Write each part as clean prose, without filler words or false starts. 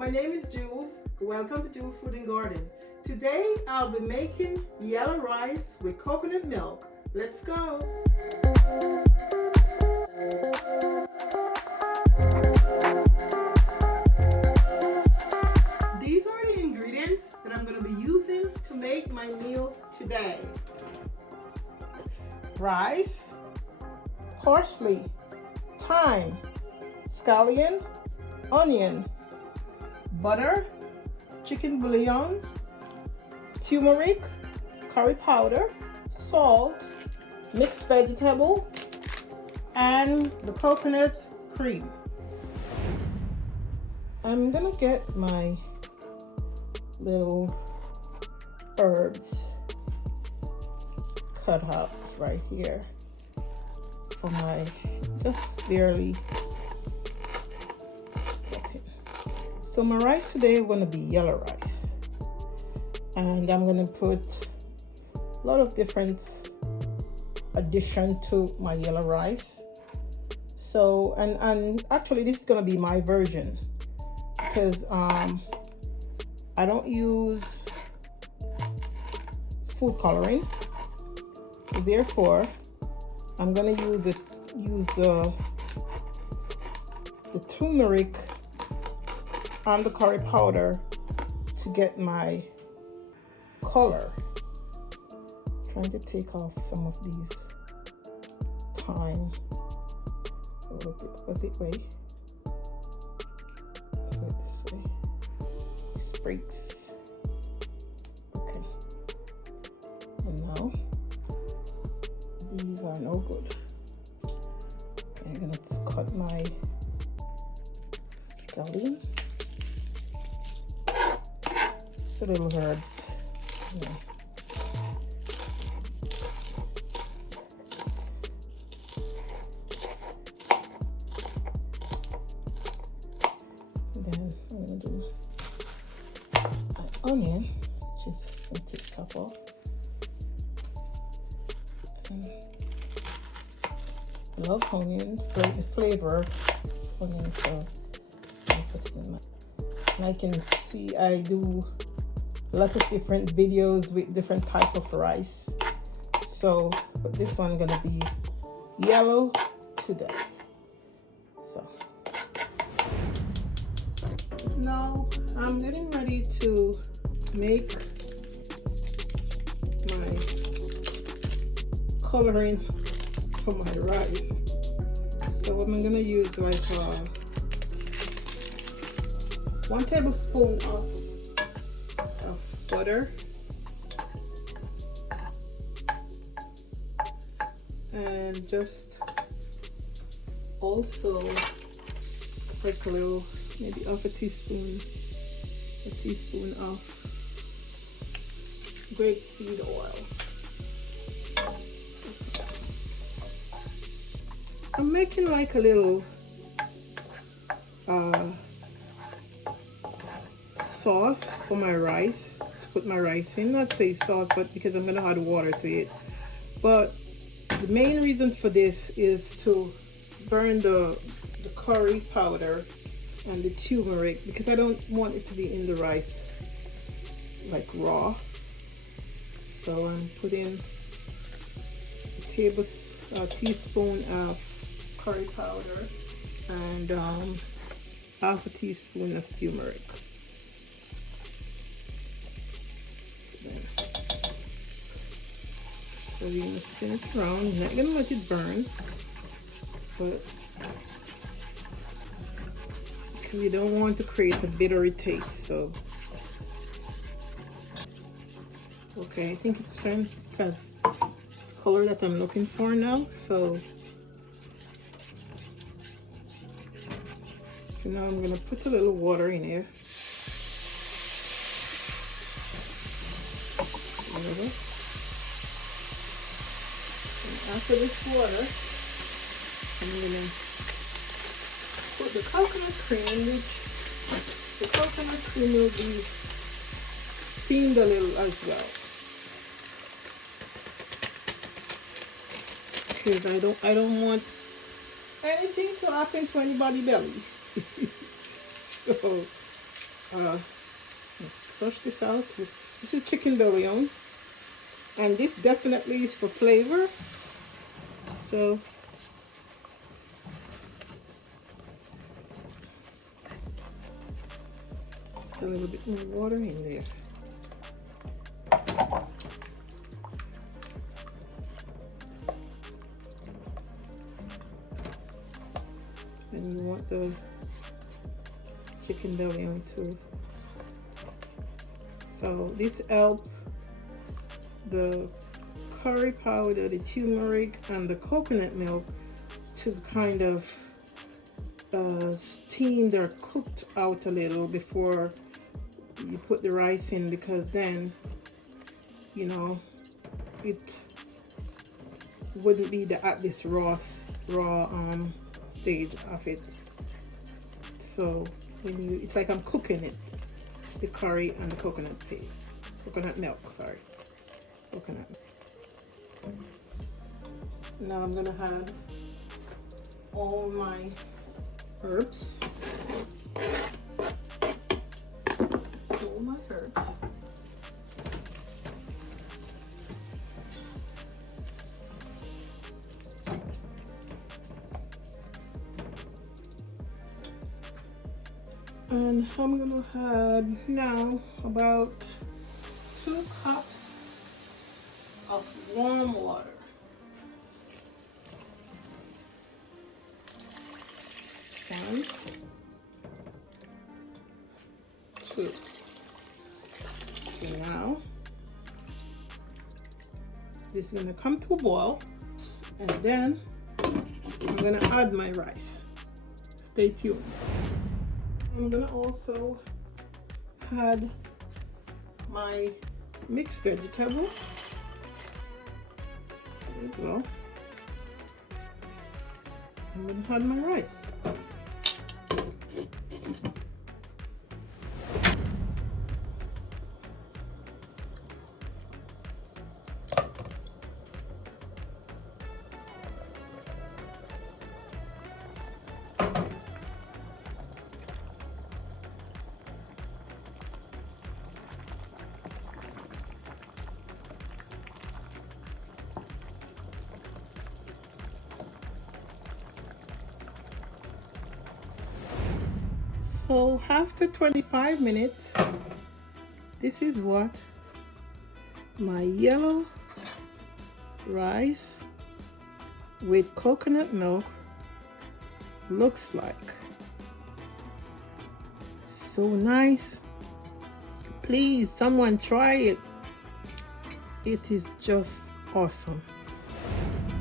my name is Jules. Welcome to Jules Food and Garden. Today I'll be making yellow rice with coconut milk. Let's go. These are the ingredients that I'm going to be using to make my meal today. Rice, parsley, thyme, scallion, onion, butter, chicken bouillon, turmeric, curry powder, salt, mixed vegetable, and the coconut cream. I'm gonna get my little herbs cut up right here for my just barely. So my rice today is going to be yellow rice, and I'm going to put a lot of different addition to my yellow rice. So and actually this is going to be my version, because I don't use food coloring, so therefore I'm going to use the turmeric and the curry powder to get my color. Trying to take off some of these thyme a bit way. Do it this way. Sprigs. Okay. And now these are no good. I'm gonna cut my scallion. The little herbs. Yeah. Then I'm gonna do my onion, which is going to take the top off. I love onion, the flavor onion, so I put it in my. And I can see I do lots of different videos with different type of rice, so but this one gonna be yellow today. So now I'm getting ready to make my coloring for my rice. So I'm gonna use like 1 tablespoon of butter and just also like a little, maybe half a teaspoon of grapeseed oil. I'm making like a little sauce for my rice, to put my rice in. Not say sauce, but because I'm gonna add water to it. But the main reason for this is to burn the curry powder and the turmeric, because I don't want it to be in the rice like raw. So I'm putting a teaspoon of curry powder and half a teaspoon of turmeric. So you're gonna spin it around. You're not gonna let it burn, but because you don't want to create a bittery taste. So okay, I think it's turned the color that I'm looking for now. So now I'm gonna put a little water in here. After this water, I'm going to put the coconut cream, which the coconut cream will be steamed a little as well. Because I don't want anything to happen to anybody's belly. So Let's flush this out. This is chicken bouillon, and this definitely is for flavor. So a little bit more water in there. And you want the chicken bouillon too. So this helps the curry powder, the turmeric, and the coconut milk to kind of steamed or cooked out a little before you put the rice in, because then, you know, it wouldn't be at this raw stage of it. So when you, it's like I'm cooking it, the curry and the coconut paste, coconut milk, sorry, coconut. Now I'm gonna add all my herbs. All my herbs. And I'm gonna add now about 2 cups of warm water. One, 2. Okay, now this is gonna come to a boil, and then I'm gonna add my rice. Stay tuned. I'm gonna also add my mixed vegetable as well. I'm gonna add my rice. So after 25 minutes, this is what my yellow rice with coconut milk looks like. So nice. Please, someone try it. It is just awesome.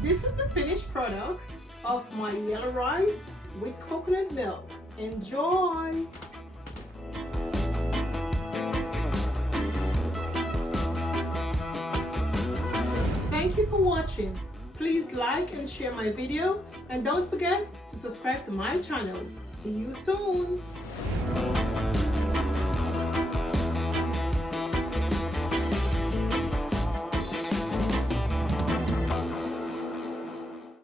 This is the finished product of my yellow rice with coconut milk. Enjoy! Thank you for watching. Please like and share my video, and don't forget to subscribe to my channel. See you soon!